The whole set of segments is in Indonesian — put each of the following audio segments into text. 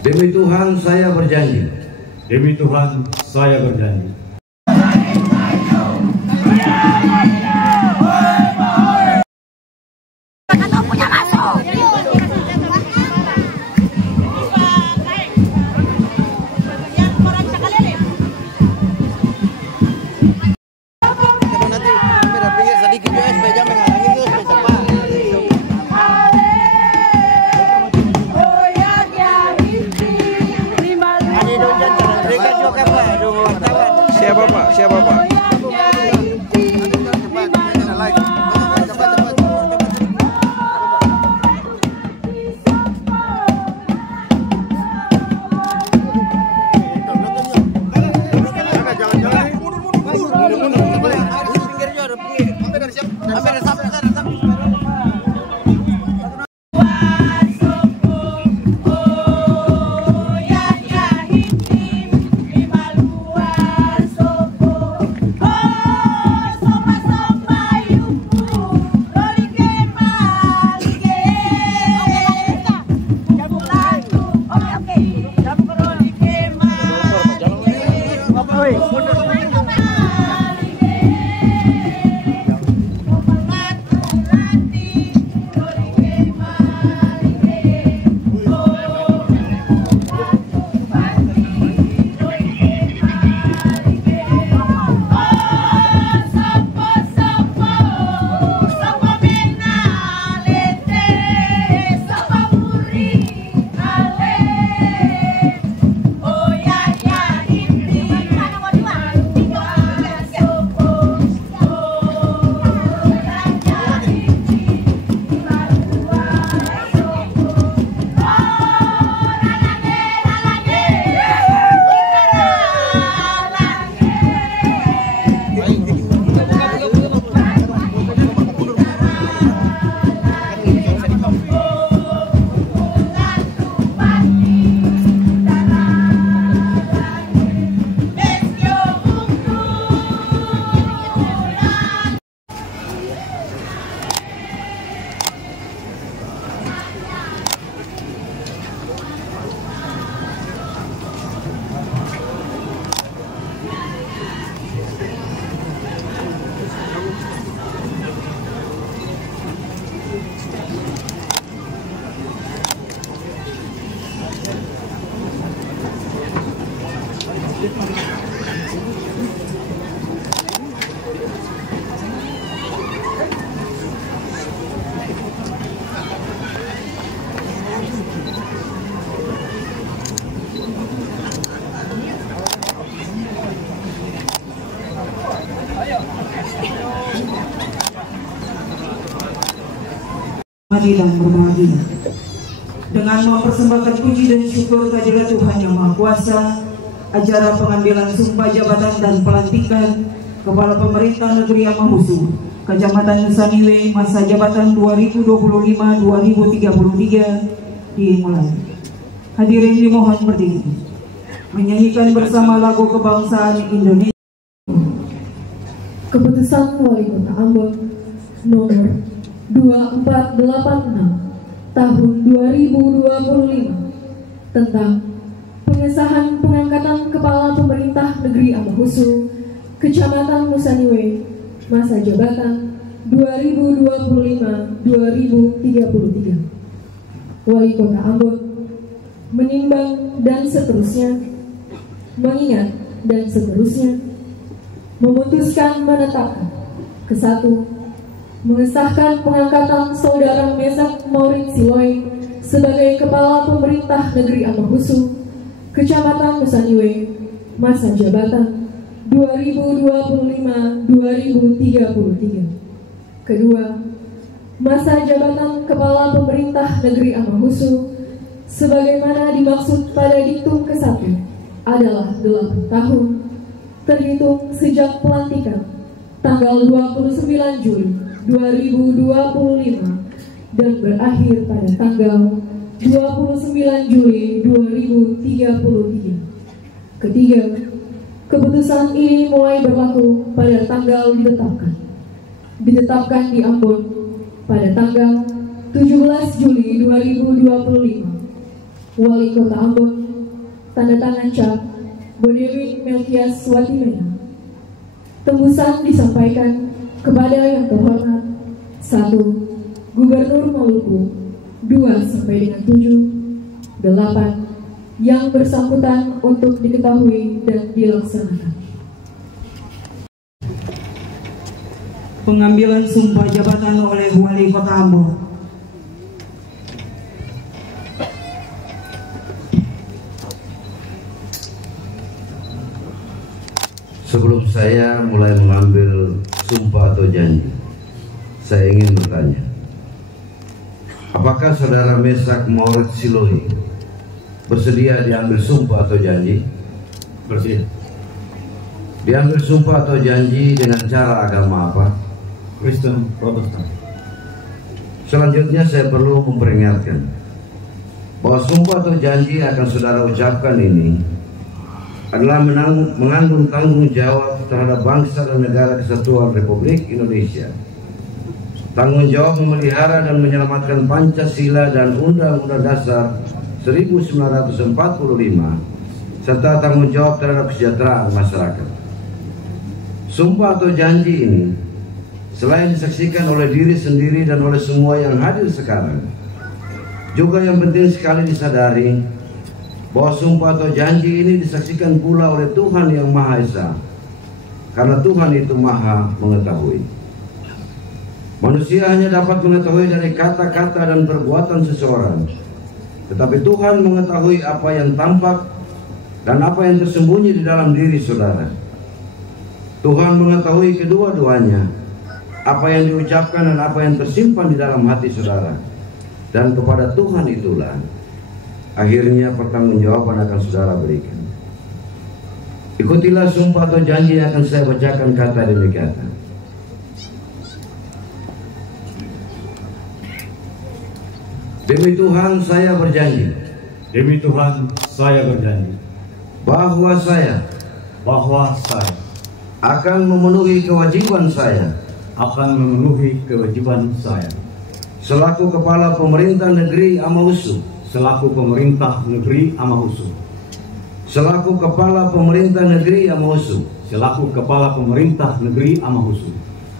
Demi Tuhan saya berjanji. Demi Tuhan saya berjanji. Siapa Pak? Siapa Pak? Dan berbahagia dengan mempersembahkan puji dan syukur kehadirat Tuhan Yang Maha Kuasa, acara pengambilan sumpah jabatan dan pelantikan Kepala Pemerintah Negeri Amahusu Kecamatan Nusaniwe masa jabatan 2025-2033 dimulai. Hadirin dimohon berdiri menyanyikan bersama lagu kebangsaan Indonesia. Keputusan Wali Kota Ambon nomor 2486 tahun 2025 tentang pengesahan pengangkatan Kepala Pemerintah Negeri Amahusu Kecamatan Nusaniwe masa jabatan 2025-2033. Wali Kota Ambon menimbang dan seterusnya, mengingat dan seterusnya, memutuskan menetapkan kesatu, mengesahkan pengangkatan Saudara Mesak Maurik Siloy sebagai Kepala Pemerintah Negeri Amahusu Kecamatan Nusaniwe masa jabatan 2025-2033. Kedua, masa jabatan Kepala Pemerintah Negeri Amahusu sebagaimana dimaksud pada diktum ke-1 adalah 8 tahun terhitung sejak pelantikan tanggal 29 Juli 2025 dan berakhir pada tanggal 29 Juli 2033. Ketiga, keputusan ini mulai berlaku pada tanggal ditetapkan di Ambon pada tanggal 17 Juli 2025. Wali Kota Ambon, tanda tangan Cap Bodewin Melkias Watimena. Tembusan disampaikan kepada yang terhormat 1. Gubernur Maluku 2 sampai dengan 7, 8 yang bersangkutan untuk diketahui dan dilaksanakan. Pengambilan sumpah jabatan oleh Wali Kota Ambon. Sebelum saya mulai mengambil sumpah atau janji, saya ingin bertanya, apakah saudara Mesak Maurits Silohi bersedia diambil sumpah atau janji? Bersedia. Diambil sumpah atau janji dengan cara agama apa? Kristen Protestan. Selanjutnya saya perlu memperingatkan bahwa sumpah atau janji akan saudara ucapkan ini adalah mengandung tanggung jawab terhadap bangsa dan negara kesatuan Republik Indonesia, tanggung jawab memelihara dan menyelamatkan Pancasila dan Undang-Undang Dasar 1945, serta tanggung jawab terhadap kesejahteraan masyarakat. Sumpah atau janji ini selain disaksikan oleh diri sendiri dan oleh semua yang hadir sekarang, juga yang penting sekali disadari bahwa sumpah atau janji ini disaksikan pula oleh Tuhan yang Maha Esa, karena Tuhan itu Maha mengetahui. Manusia hanya dapat mengetahui dari kata-kata dan perbuatan seseorang, tetapi Tuhan mengetahui apa yang tampak dan apa yang tersembunyi di dalam diri saudara. Tuhan mengetahui kedua-duanya, apa yang diucapkan dan apa yang tersimpan di dalam hati saudara, dan kepada Tuhan itulah akhirnya pertanggungjawaban akan saudara berikan. Ikutilah sumpah atau janji yang akan saya bacakan kata demi kata. Demi Tuhan saya berjanji. Demi Tuhan saya berjanji Bahwa saya akan memenuhi kewajiban saya selaku Kepala Pemerintah Negeri Amausu, selaku pemerintah negeri Amausu, selaku Kepala Pemerintah Negeri Amausu, selaku kepala pemerintah negeri Amausu,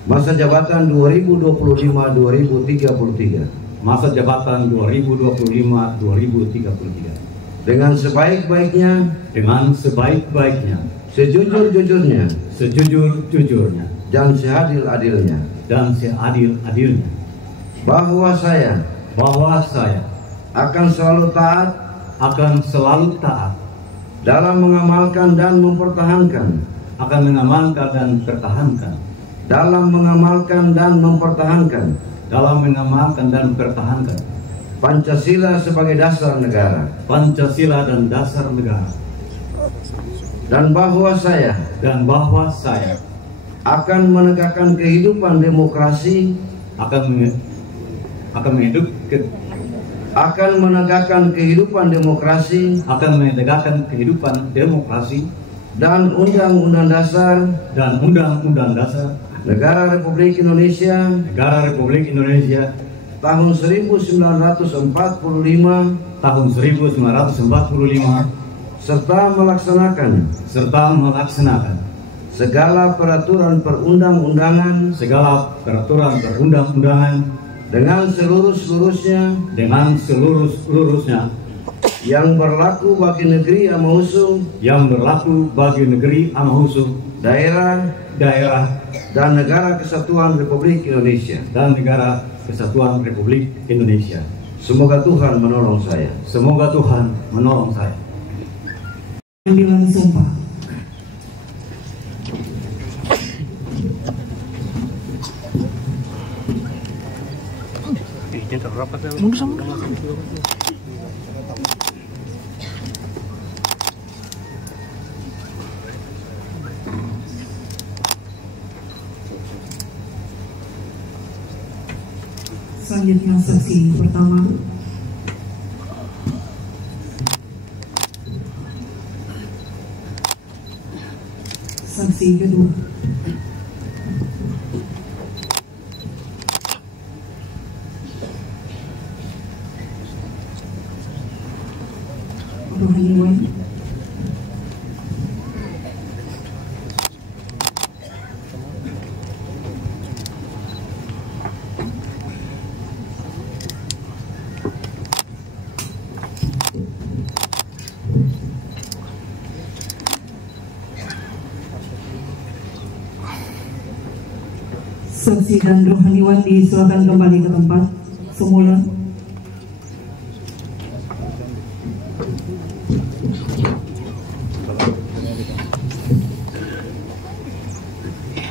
masa jabatan 2025-2033, masa jabatan 2025-2033, dengan sebaik-baiknya, sejujur-jujurnya, dan seadil-adilnya, bahwa saya akan selalu taat dalam mengamalkan dan mempertahankan Pancasila sebagai dasar negara, dan bahwa saya akan menegakkan kehidupan demokrasi, dan undang-undang dasar negara Republik Indonesia tahun 1945 serta melaksanakan segala peraturan perundang-undangan dengan seluruh-seluruhnya yang berlaku bagi negeri Amausu, daerah dan negara kesatuan Republik Indonesia. Semoga Tuhan menolong saya. Pengambilan sumpah. Selanjutnya saksi pertama. Saksi kedua. rohaniwan. Saksi dan rohaniwan disilakan kembali ke tempat semula.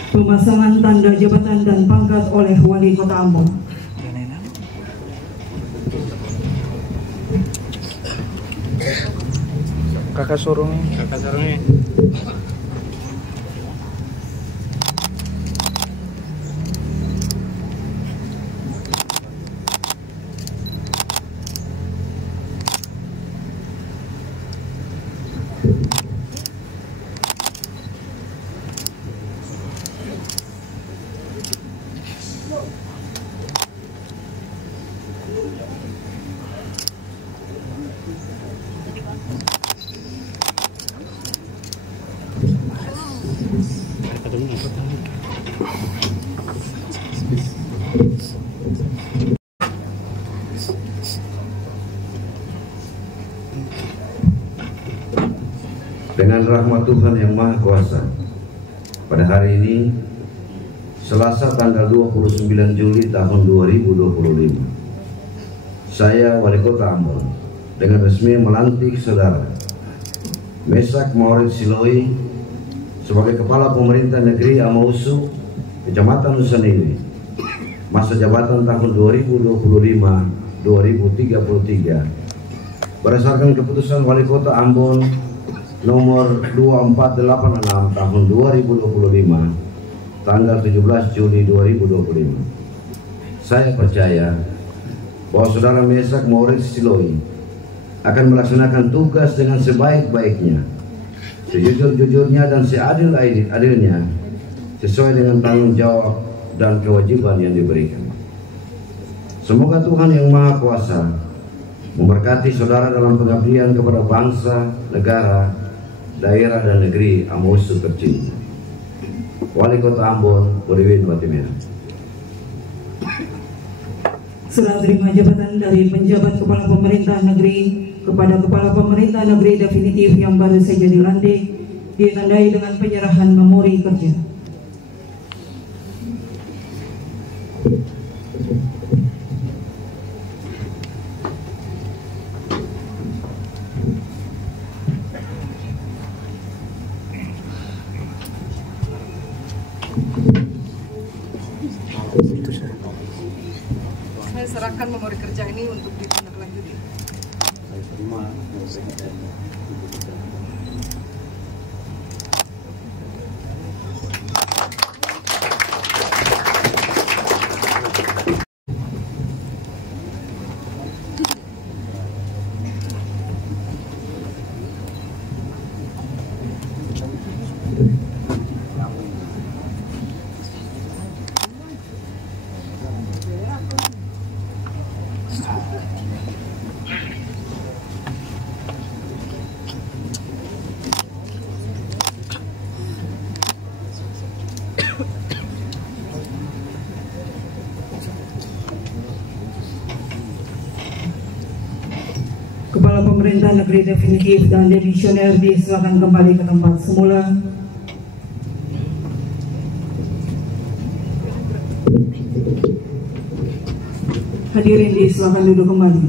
Pemasangan tanda jabatan dan pangkat oleh Wali Kota Ambon. Kakak sorongnya. Dengan rahmat Tuhan yang Maha Kuasa, pada hari ini Selasa tanggal 29 Juli tahun 2025, saya Wali Kota Ambon dengan resmi melantik Saudara Mesak Maurits Siloi sebagai Kepala Pemerintah Negeri Amausu, Kecamatan Nusanili, masa jabatan tahun 2025-2033 berdasarkan keputusan Wali Kota Ambon nomor 2486 tahun 2025 tanggal 17 Juli 2025. Saya percaya bahwa Saudara Mesak Maurits Siloi akan melaksanakan tugas dengan sebaik-baiknya, sejujur-jujurnya dan seadil-adilnya sesuai dengan tanggung jawab dan kewajiban yang diberikan. Semoga Tuhan yang Maha Kuasa memberkati Saudara dalam pengabdian kepada bangsa, negara, daerah dan negeri Amausu tercinta. Wali Kota Ambon, Bodiwin Batimena. Setelah terima jabatan dari penjabat Kepala Pemerintah Negeri kepada Kepala Pemerintah Negeri definitif yang baru saja dilantik, ditandai dengan penyerahan memori kerja. Saya serahkan memori kerja ini untuk ditindaklanjuti. Kepala Pemerintah Negeri definitif dan demisioner disilakan kembali ke tempat semula. Hadirin disilakan duduk kembali.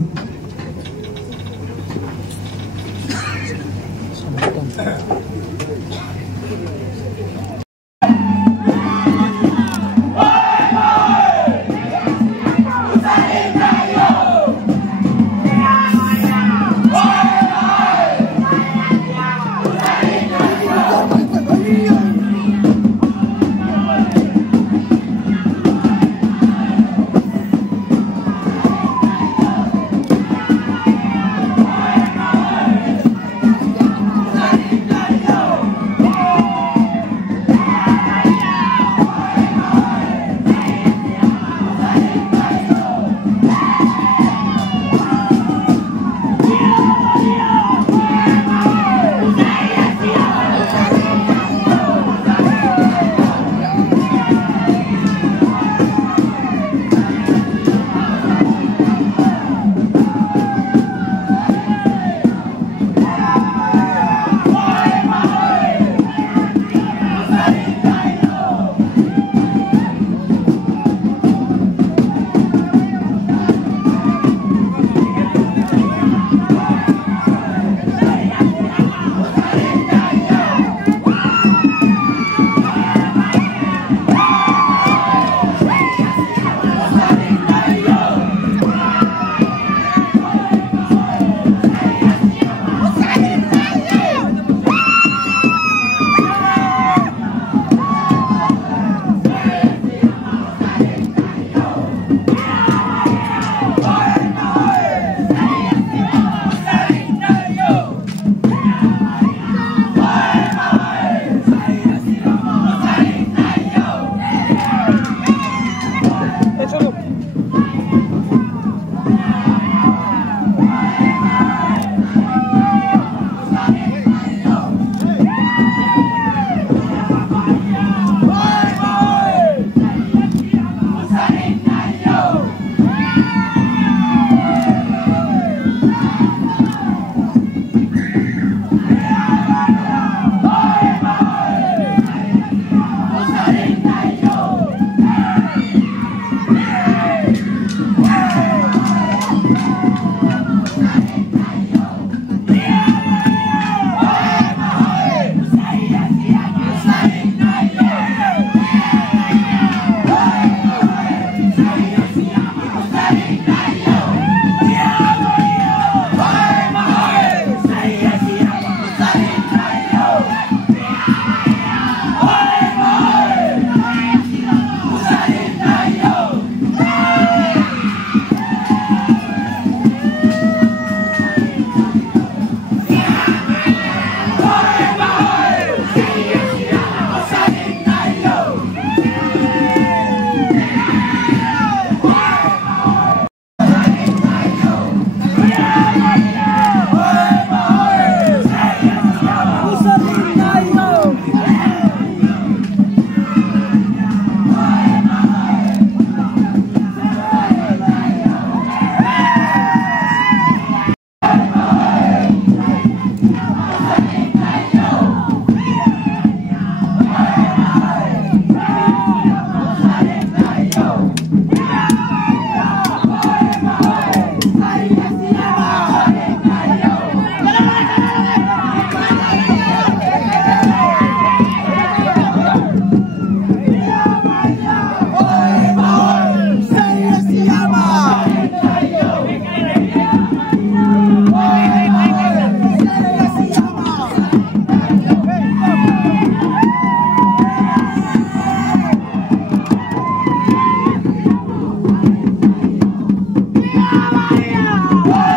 Wow!